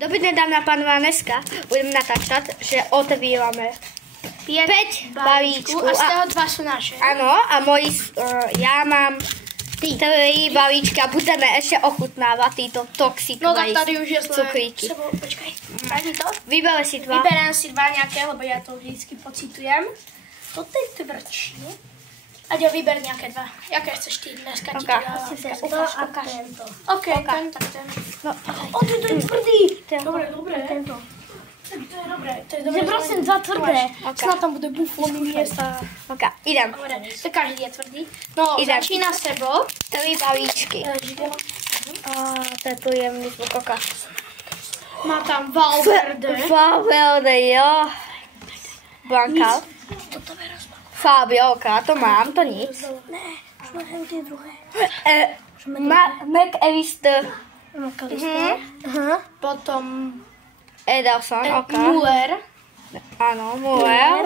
Dobrý den, dámy a pánové, dneska budeme natáčet, že otevíráme 5 balíčků. A z toho 2 jsou naše. Ano, a já mám 3 balíčky a budeme ještě ochutnávat tyto toxikové cukríky. No tak tady už je cukríky. Počkej, daj mi to. Vybere si 2. Vyberám si 2 nějaké, lebo já to vždycky pocitujem. To teď tvrdší. Ať jo, vyber nějaké 2. Jaké chceš ty dneska? Ti to dávám. Ukaž. Ok, ten, tak ten. No. O, to je tvrdý. Dobré. Tento. To je dobré. Vybral jsem 2 tvrdé. Snad tam bude bufon města. Ok, jdem. Dobre, to každý je tvrdý. No, začíná s tebou. 3 balíčky. A to je jemný koka. Má tam Valverde. Valverde, jo. Blanka. Toto je rozpad. Fabio, ok, to mám, to nic. Ne, už máme ty druhé. McAllister. Potom Ederson, ok. Müller. Ano, Müller.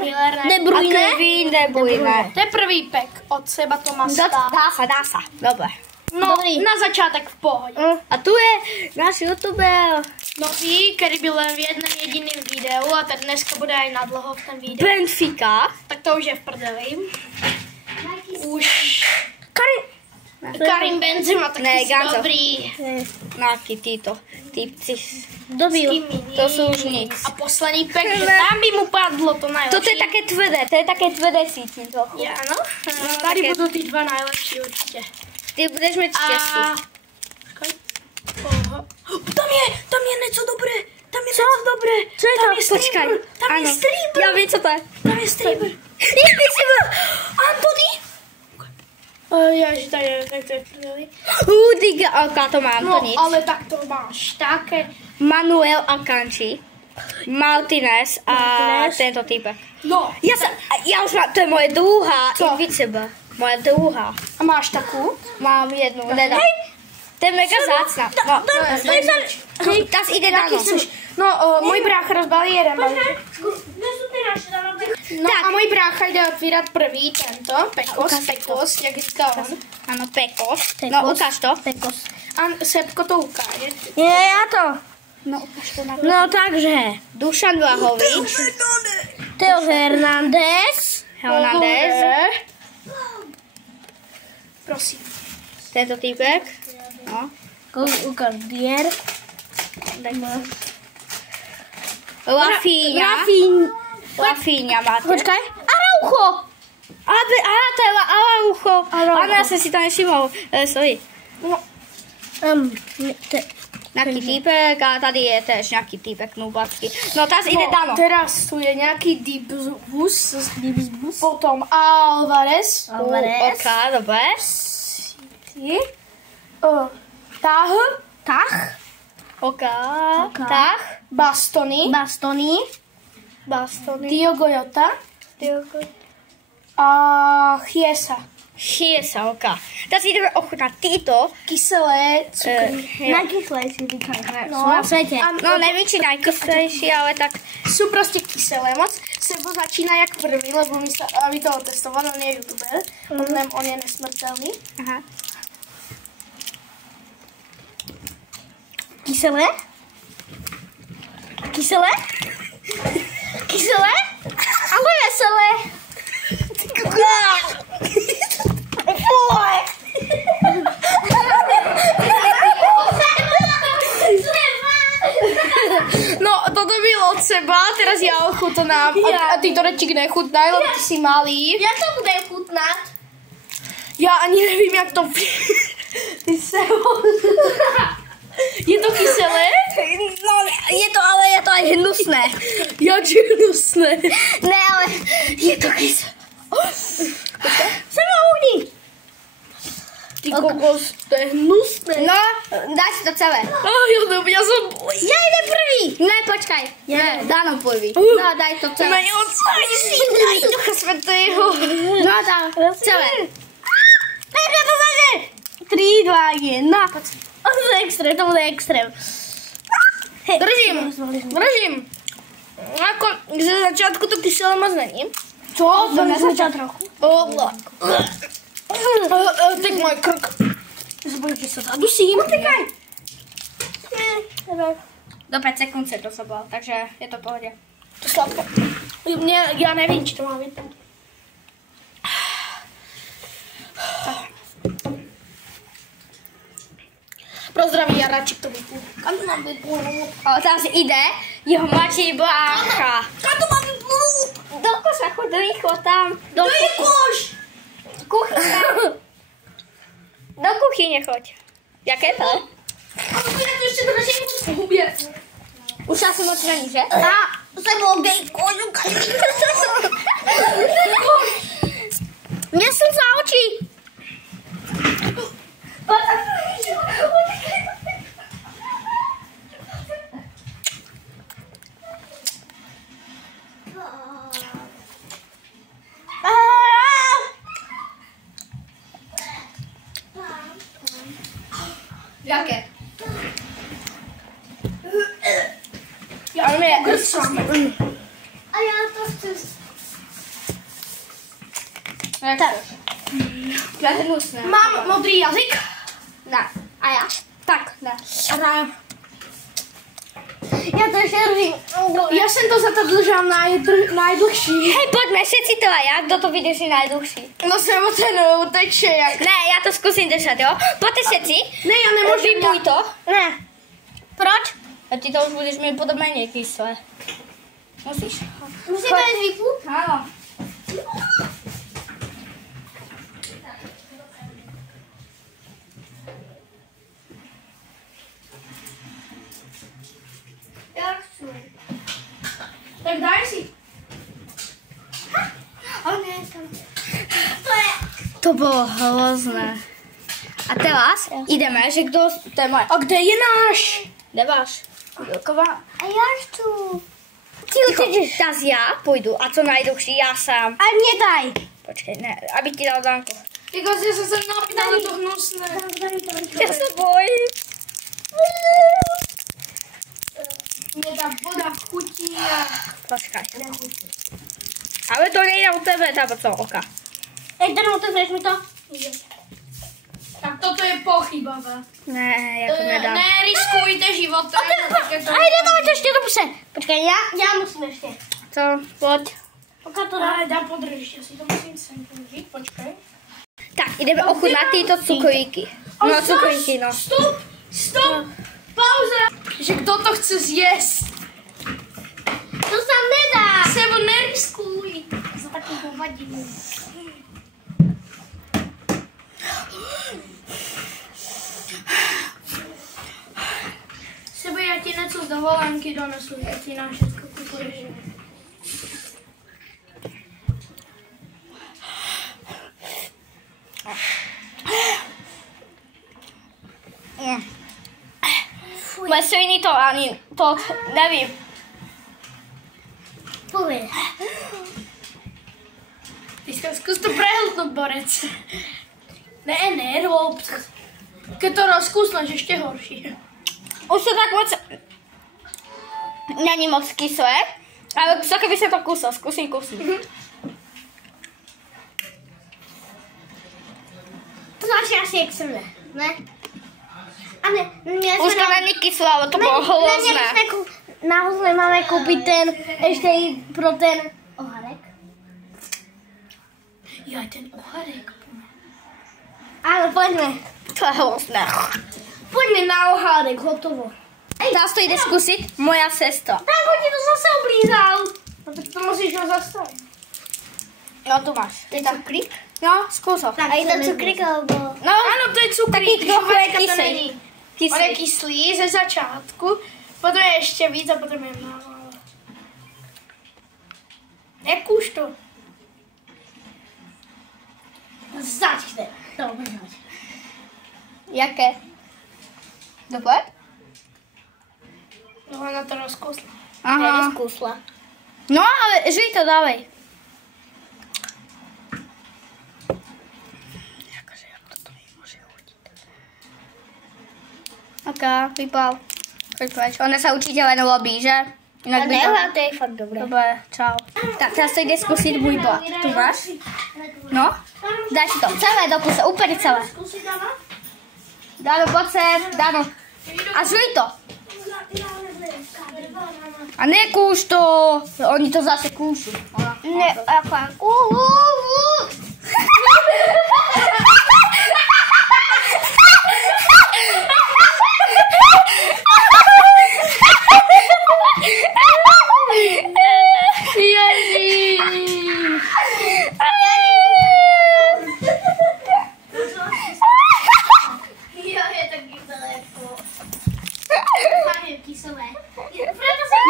De Bruyne. A Kevin De Bruyne. To je prvý pek, od seba to má stát. Dá se, dobré. No, na začátek v pohodě. A tu je náš youtuber. Nový, který byl len v jednom jediném videu a ten dneska bude aj na dlho v tom videu. Benfica. Tak to už je v prdeli. Už... Karim Benzema, taky dobrý. Nějaký tyto typci. To jsou už nic. A poslední pek, že tam by mu padlo to nejlepší. To je také tvrdé cítím trochu. Ja, ano. Tady budou ty 2 nejlepší určitě. Ty budeš mít štěstí. Tam je něco dobré. Tam je něco dobré. Co je to? Tam je Počkaj. Tam je Strieber. Já vím, co to je. Tam je Strieber. Antony. Ježi, tady je prdeli. Diga, ok, to mám, to nic. No, ale tak to máš. Také. Manuel Akanji, Martinez a tento týpek. No. Já už mám, to je moje druhá Invincible. Moje druhá. A máš takovou? Mám jednu, nedám. To je mega zácná. No, tas jde dano. No, můj brácha rozbalí jeden balíček. No Tak. a můj brácha jde otvírat prvý tento, Pekos, jak říká on. Ano, Pekos. No, ukáž to. A Sepko to ukáže. Je, já to. No, ukáž to na. No, takže. Dušan Vlahovič. Theo Hernandez. Prosím. Tento týpek. No. Ukáž Dier. Rafinha máte. Počkaj. Araujo. To je Araujo. Ano, já jsem si to nevšiml. Sorry. No. Nějaký týpek a tady je tež nějaký týpek nubacký. No, tas jde dano. Teraz tu je nějaký Dibus. Potom Alvarez. Ok, dobré. Tah. Ok. Tak. Bastoni. Diogo Jota. A Chiesa. Ok. Tas jdeme ochutnat tyto. Kyselé cukry. Najkyslejší tyčák No, na světě. No, nevím, či najkyslejší, ale tak. Jsou prostě kyselé moc. Sebo začíná jak první, lebo my to testoval, on je youtuber. On je nesmrtelný. Aha. Kyselé? Ale veselé. No, toto bylo od seba, teraz já ochutnám. A ty to radšik nechutnaj, lebo ty si malý. Já to budem chutnat. Já ani nevím, jak to... Je to kyselé? No, je to aj hnusné. Jakže hnusné. Ne, ale je to kyselé. Jsem mohutný. Ty kokos, to je hnusné. No, dáš to celé. Já jsem... Já jde první. Ne, počkaj. Ne, Dano první. No, daj to celé. Daj ducha svatého. No, dá celé. Ne, to zase. 3, 2, 1. To bude extrém. Držím. Jako ze začátku to kyselé moc není. Co? To nezmečal trochu. Teď můj krk. Zabojím se zadusím. Utekaj. Do 5 sekund se to sobral, takže je to v pohodě. To sladko. Já nevím, či to má vypnout. Pro zdraví Jaračík to vypůl. Kam to mám vypůl? A teraz jde jeho mladší brácha. Kam to mám vypůl? Do koša, chod rýchlo tam. To je koš! Kuchyně. Do kuchyně choď. Jaké to? A to ještě to naše něco v hubě. Už asi moc není, že? A sebou dej kožu, Mě jsem za oči. Jaké? Ale mě A já to chci. tak. Já jsem hnusná. Mám modrý jazyk. Ne. A já? Tak, ne. Já to ještě držím. Já jsem to za to držel najdlhší. Hej, pojďme, všetci to a já, kdo to vydrží najdloužší. No jsem ten uteče jak. Ne, já to zkusím držet, jo? Pojďte všetci. Ne, já nemůžu. Vypůj to. Ne. Proč? A ty to už budeš mít podle mě kyslé. Musíš. Musím to jít vypůl? Ano. Já chci. Tak daj si. To bylo hrozné. A teraz jdeme, že kdo to je moje. A kde je náš? Kde váš? Ková. A já chci. Teraz já půjdu. A co najdoužší? Já sám. A mě daj. Počkej, ne, aby ti dal dánko. Jako já jsem napínala to hnusné. Já se bojím. Mě ta voda chutí a... Počkej. Ale to nejde u tebe, tam co oka. Ej, ten otevřeš mi to? Tak toto je pochybavé. Ne, já to nedám. Neriskujte životem. A jde to ještě dobře. Počkej, já musím ještě. Co? Pojď. Pokud to Ale dám podrž, já si to musím sem položit, počkej. Tak, jdeme ochutnat tyto cukríky. No, cukríky, no. Stop, pauza. Že kdo to chce zjist? To se nedá. Sebo, neriskuj. Za takovou hovadinu. Sebo, já ti něco z dovolenky donesu, já ti na všechno kupuješ. Moje sviny to ani, to nevím. Půjde. Zkus to prehltnout, borec. Ne, rob. Keď to rozkusneš, ještě horší. Už to tak moc... Není moc kyslé, ale co kdyby se to kusl, zkusím. To značí asi jak se ne? A ne, Už to není kyslé, ale to bylo hrozné. Náhodou máme koupit ten, ještě i pro ten oharek. Jo, ten oharek. Ale pojďme. To je hrozné. Pojďme na oharek, hotovo. Teraz to jde zkusit moja sestra. Tak on ti to zase oblízal. No tak to musíš ho zastavit. No tu máš. To je cukrík? No, zkus ho. A je to cukrík alebo... No, Ano, to je cukrík. taky trochu je Žuvačka to kyslý. není. On je Kyslý. kyslý ze začátku, potom je ještě víc a potom je málo. Nekuš to. Začne. Dobře. Jaké? Dobré? No ona to rozkousla. Aha. Zkusla. No, ale žij to, dávej. Jakože, jak to nemůže hodit. Ok, vypal. Pojď preč. Ona se určitě len lobí, že? Jinak by to... to je fakt dobré. Dobré, čau. Tak, teraz to jde zkusit můj blat. Tu máš? No? Daj si to. Celé do kuse, úplně celé. Zkusit, Dana? Dano, pojď sem, Dano. A žuj to. A nekúš to. Oni to zase kúšu. Ne, ako...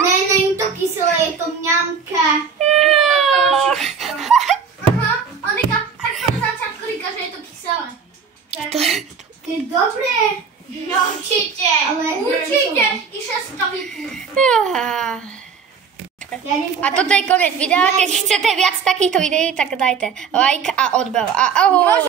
Ne, není to kyselé, je to mňamka. Aha, on říká, tak to na začátku říká, že je to kyselé. To je dobré. No určitě. Ale určitě. I 6 A toto je konec videa. Keď chcete viac takýchto videí, tak dajte like a odber. A ahoj.